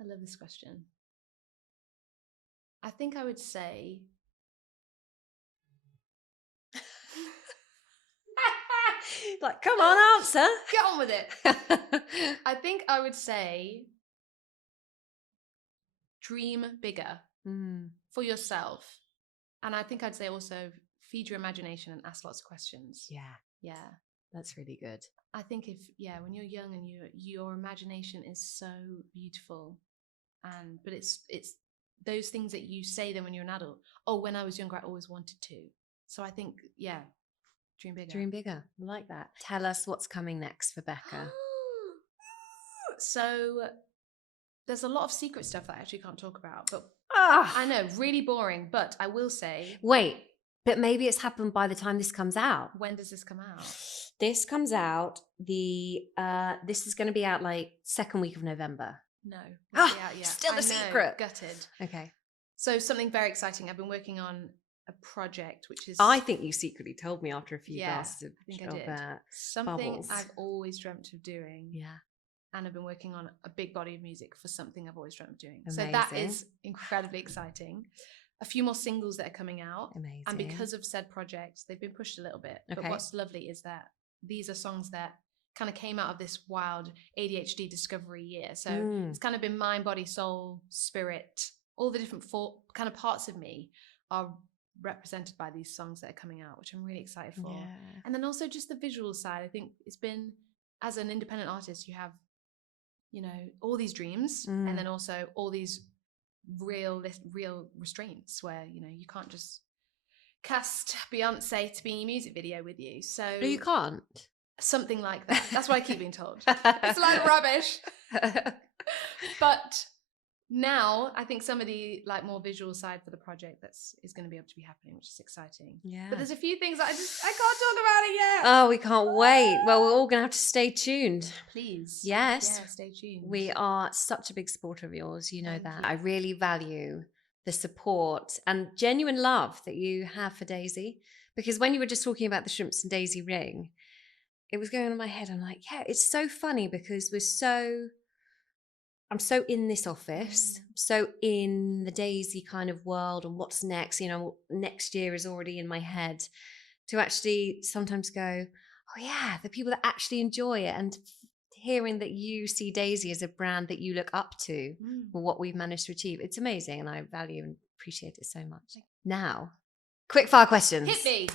I love this question. I think I would say like, come on, answer. Get on with it. I think I would say dream bigger for yourself. And I think I'd say also feed your imagination and ask lots of questions. Yeah. That's really good. I think when you're young and your imagination is so beautiful, but it's those things that you say then when you're an adult. Oh, when I was younger, I always wanted to. So I think, dream bigger. Dream bigger. I like that. Tell us what's coming next for Beka. So there's a lot of secret stuff that I actually can't talk about, but I know, really boring, but I will say. Wait, But maybe it's happened by the time this comes out. When does this come out? This comes out this is going to be out like second week of November. No, won't be out yet. Still a secret. Gutted. Okay. So something very exciting. I've been working on a project which is. I think you secretly told me after a few glasses I think of I did. Something bubbles. I've always dreamt of doing. Yeah. And I've been working on a big body of music for something I've always dreamt of doing. Amazing. So that is incredibly exciting. A few more singles that are coming out. Amazing. And because of said projects, they've been pushed a little bit. Okay. But what's lovely is that these are songs that kind of came out of this wild ADHD discovery year. So it's kind of been mind, body, soul, spirit, all the different kind of parts of me are represented by these songs that are coming out, which I'm really excited for. Yeah. And then also just the visual side. I think it's been, as an independent artist, you have, all these dreams and then also all these real restraints where, you can't just cast Beyonce to be in your music video with you. So No, you can't. Something like that. That's what I keep being told. It's like rubbish. But now I think some of the more visual side for the project is going to be able to be happening, which is exciting. Yeah. But there's a few things I can't talk about it yet. Oh, we can't wait. Well, we're all going to have to stay tuned. Please. Yes. Yeah, stay tuned. We are such a big supporter of yours. You know Thank that. you. I really value the support and genuine love that you have for Daisy. Because when you were just talking about the Shrimps and Daisy ring, it was going on in my head. I'm like, yeah, it's so funny because I'm so in this office, so in the Daisy kind of world and what's next, next year is already in my head, to actually sometimes go, oh yeah, the people that actually enjoy it, and hearing that you see Daisy as a brand that you look up to for what we've managed to achieve. It's amazing, and I value and appreciate it so much. Now, quick fire questions. Hit me.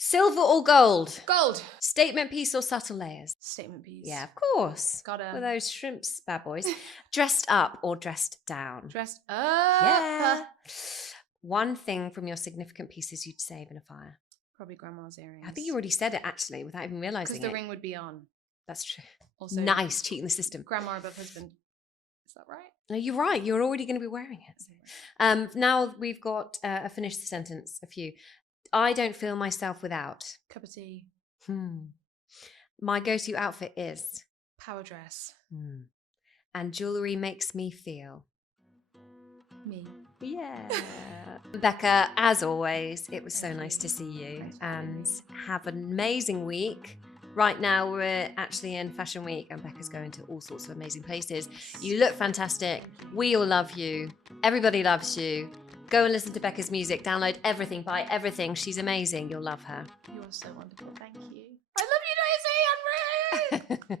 Silver or gold? Gold. Statement piece or subtle layers? Statement piece. Yeah, of course. Gotta. For those Shrimps bad boys. Dressed up or dressed down? Dressed up. Yeah. One thing from your significant pieces you'd save in a fire? Probably grandma's earrings. I think you already said it actually without even realising it. Because the ring would be on. That's true. Also, nice, cheating the system. Grandma above husband. Is that right? No, you're right. You're already going to be wearing it. Now we've got a finished sentence, a few. I don't feel myself without. Cup of tea. My go-to outfit is? Power dress. And jewellery makes me feel? Me. Yeah. Beka, as always, it was so nice to see you, and have an amazing week. Right now we're actually in Fashion Week and Beka's going to all sorts of amazing places. You look fantastic. We all love you. Everybody loves you. Go and listen to Beka's music. Download everything. Buy everything. She's amazing. You'll love her. You are so wonderful. Thank you. I love you, Daisy. I'm Ruth.